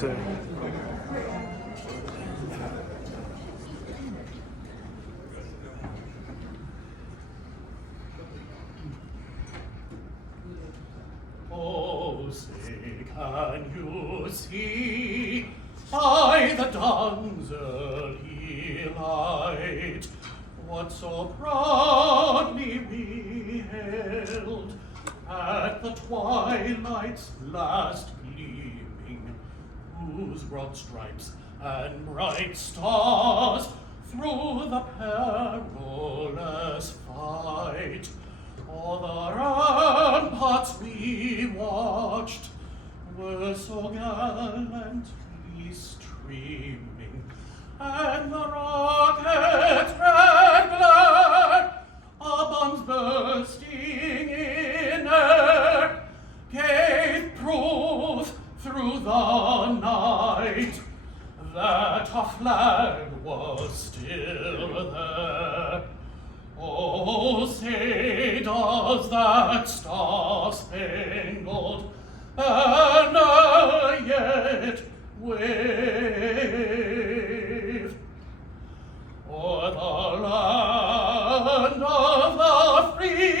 say. Oh, say, can you see by the dawn's early light what so proudly we hailed at the twilight's last gleaming, whose broad stripes and bright stars through the perilous fight o'er the ramparts we watched were so gallantly streaming, and the rocket's red glare, our bombs bursting in air, gave proof through the night that our flag was still there. Oh, say, does that star-spangled banner yet wave o'er the land of the free